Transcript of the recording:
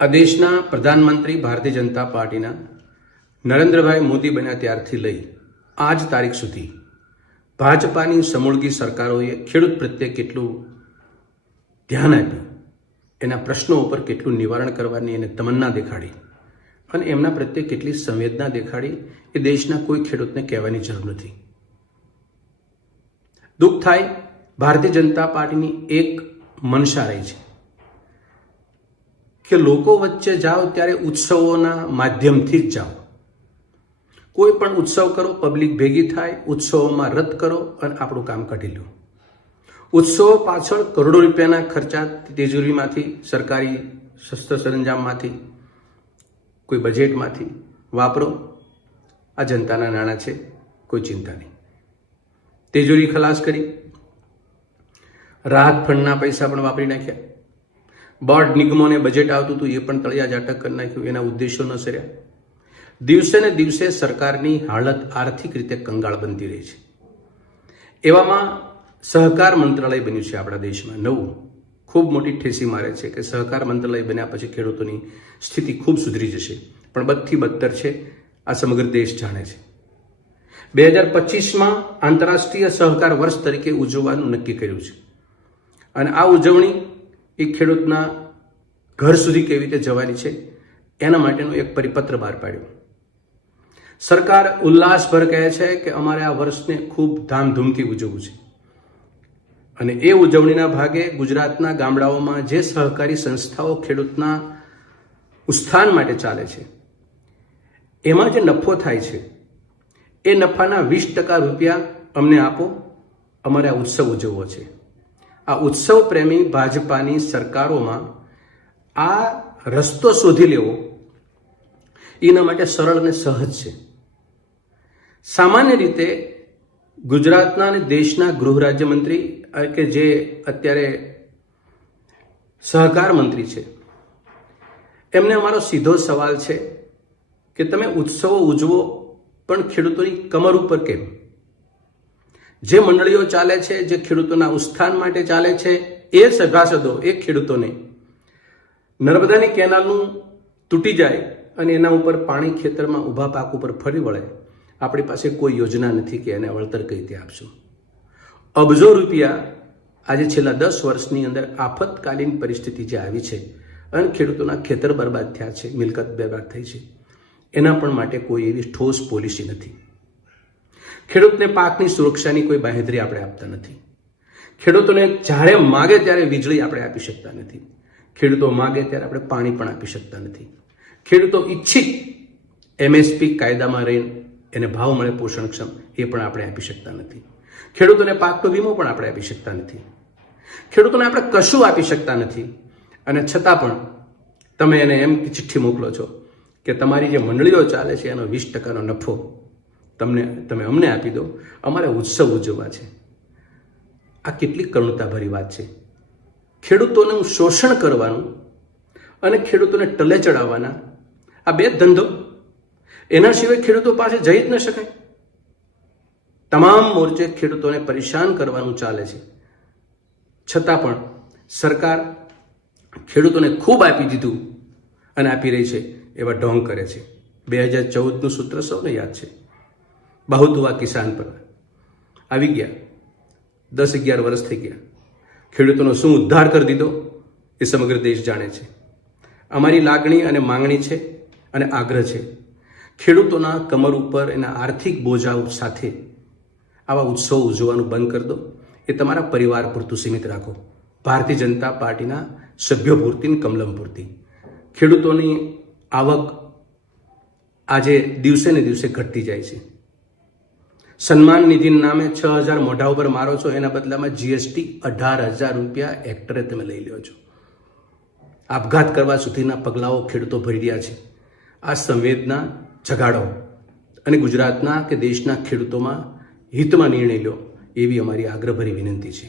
આ દેશના પ્રધાનમંત્રી ભારતીય જનતા પાર્ટીના નરેન્દ્રભાઈ મોદી બન્યા ત્યારથી લઈ આજ તારીખ સુધી ભાજપાની સમૂળગી સરકારોએ ખેડૂત પ્રત્યે કેટલું ધ્યાન આપ્યું, એના પ્રશ્નો ઉપર કેટલું નિવારણ કરવાની એને તમન્ના દેખાડી અને એમના પ્રત્યે કેટલી સંવેદના દેખાડી એ દેશના કોઈ ખેડૂતને કહેવાની જરૂર નથી. દુઃખ થાય, ભારતીય જનતા પાર્ટીની એક મનસા રહી છે કે લોકો વચ્ચે જાઓ ત્યારે ઉત્સવોના માધ્યમથી જ જાઓ. કોઈ પણ ઉત્સવ કરો, પબ્લિક ભેગી થાય, ઉત્સવોમાં રદ કરો અને આપણું કામ કાઢી લો. ઉત્સવો પાછળ કરોડો રૂપિયાના ખર્ચા તિજોરીમાંથી, સરકારી શસ્ત્ર સરંજામમાંથી, કોઈ બજેટમાંથી વાપરો. આ જનતાના નાણાં છે, કોઈ ચિંતા નહીં. તિજોરી ખલાસ કરી, રાહત ફંડના પૈસા પણ વાપરી નાખ્યા, બોર્ડ નિગમોને બજેટ આવતું હતું એ પણ તળિયા ઝાટક કરી નાખ્યું, એના ઉદ્દેશો ન સર્યા. દિવસે ને દિવસે સરકારની હાલત આર્થિક રીતે કંગાળ બનતી રહી છે. એવામાં સહકાર મંત્રાલય બન્યું છે આપણા દેશમાં નવું. ખૂબ મોટી ઠેસી મારે છે કે સહકાર મંત્રાલય બન્યા પછી ખેડૂતોની સ્થિતિ ખૂબ સુધરી જશે, પણ બદથી બદતર છે. આ સમગ્ર દેશ જાણે છે. 2025માં આંતરરાષ્ટ્રીય સહકાર વર્ષ તરીકે ઉજવવાનું નક્કી કર્યું છે અને આ ઉજવણી એ ખેડૂતના ઘર સુધી કેવી રીતે જવાની છે એના માટેનો એક પરિપત્ર બહાર પાડ્યો. સરકાર ઉલ્લાસભર કહે છે કે અમારે આ વર્ષને ખૂબ ધામધૂમથી ઉજવવું છે અને એ ઉજવણીના ભાગે ગુજરાતના ગામડાઓમાં જે સહકારી સંસ્થાઓ ખેડૂતના ઉત્થાન માટે ચાલે છે એમાં જે નફો થાય છે એ નફાના 20% રૂપિયા અમને આપો, અમારે આ ઉત્સવ ઉજવવો છે. આ ઉત્સવ પ્રેમી ભાજપાની સરકારોમાં આ રસ્તો શોધી લેવો એના માટે સરળ અને સહજ છે. સામાન્ય રીતે ગુજરાતના અને દેશના ગૃહ રાજ્યમંત્રી કે જે અત્યારે સહકાર મંત્રી છે એમને અમારો સીધો સવાલ છે કે તમે ઉત્સવો ઉજવો પણ ખેડૂતોની કમર ઉપર કેમ? જે મંડળીઓ ચાલે છે, જે ખેડૂતોના ઉત્થાન માટે ચાલે છે, એ સભાસદો, એ ખેડૂતોને નર્મદાની કેનાલનું તૂટી જાય અને એના ઉપર પાણી ખેતરમાં ઊભા પાક ઉપર ફરી વળે, આપણી પાસે કોઈ યોજના નથી કે એને વળતર કઈ રીતે આપશું. અબજો રૂપિયા આજે છેલ્લા 10 વર્ષની અંદર આફતકાલીન પરિસ્થિતિ જે આવી છે અને ખેડૂતોના ખેતર બરબાદ થયા છે, મિલકત બરબાદ થઈ છે, એના પણ માટે કોઈ એવી ઠોસ પોલિસી નથી. ખેડૂતને પાકની સુરક્ષાની કોઈ બાંહેધરી આપણે આપતા નથી. ખેડૂતોને જ્યારે માગે ત્યારે વીજળી આપણે આપી શકતા નથી. ખેડૂતો માગે ત્યારે આપણે પાણી પણ આપી શકતા નથી. ખેડૂતો ઈચ્છિત MSP કાયદામાં રહીને એને ભાવ મળે પોષણક્ષમ એ પણ આપણે આપી શકતા નથી. ખેડૂતોને પાકનો વીમો પણ આપણે આપી શકતા નથી. ખેડૂતોને આપણે કશું આપી શકતા નથી અને છતાં પણ તમે એને એમ ચિઠ્ઠી મોકલો છો કે તમારી જે મંડળીઓ ચાલે છે એનો 20%નો નફો તમે અમને આપી દો, અમારે ઉત્સવ ઉજવવા છે. આ કેટલી કરુણતાભરી વાત છે. ખેડૂતોનું શોષણ કરવાનું અને ખેડૂતોને ટલે ચડાવવાના આ બે ધંધો, એના સિવાય ખેડૂતો પાસે જઈ જ ન શકાય. તમામ મોરચે ખેડૂતોને પરેશાન કરવાનું ચાલે છે, છતાં પણ સરકાર ખેડૂતોને ખૂબ આપી દીધું અને આપી રહી છે એવા ઢોંગ કરે છે. 2014નું સૂત્ર સૌને યાદ છે, બહુત હુઆ કિસાન પર. આવી ગયા 10-11 વર્ષ થઈ ગયા. ખેડૂતોનો શું ઉદ્ધાર કરી દીધો એ સમગ્ર દેશ જાણે છે. અમારી લાગણી અને માંગણી છે અને આગ્રહ છે, ખેડૂતોના કમર ઉપર એના આર્થિક બોજાઓ સાથે આવા ઉત્સવ ઉજવવાનું બંધ કરી દો. એ તમારા પરિવાર પૂરતું સીમિત રાખો, ભારતીય જનતા પાર્ટીના સભ્યો પૂરતી, કમલમ પૂરતી. ખેડૂતોની આવક આજે દિવસે ને દિવસે ઘટતી જાય છે. સન્માન નિધિના નામે 6,000 મોઢા ઉપર મારો છો, એના બદલામાં GST 18,000 રૂપિયા હેક્ટરે તમે લઈ લ્યો છો. આપઘાત કરવા સુધીના પગલાઓ ખેડૂતો ભરી રહ્યા છે. આ સંવેદના જગાડો અને ગુજરાતના કે દેશના ખેડૂતોમાં હિતમાં નિર્ણય લો એવી અમારી આગ્રહભરી વિનંતી છે.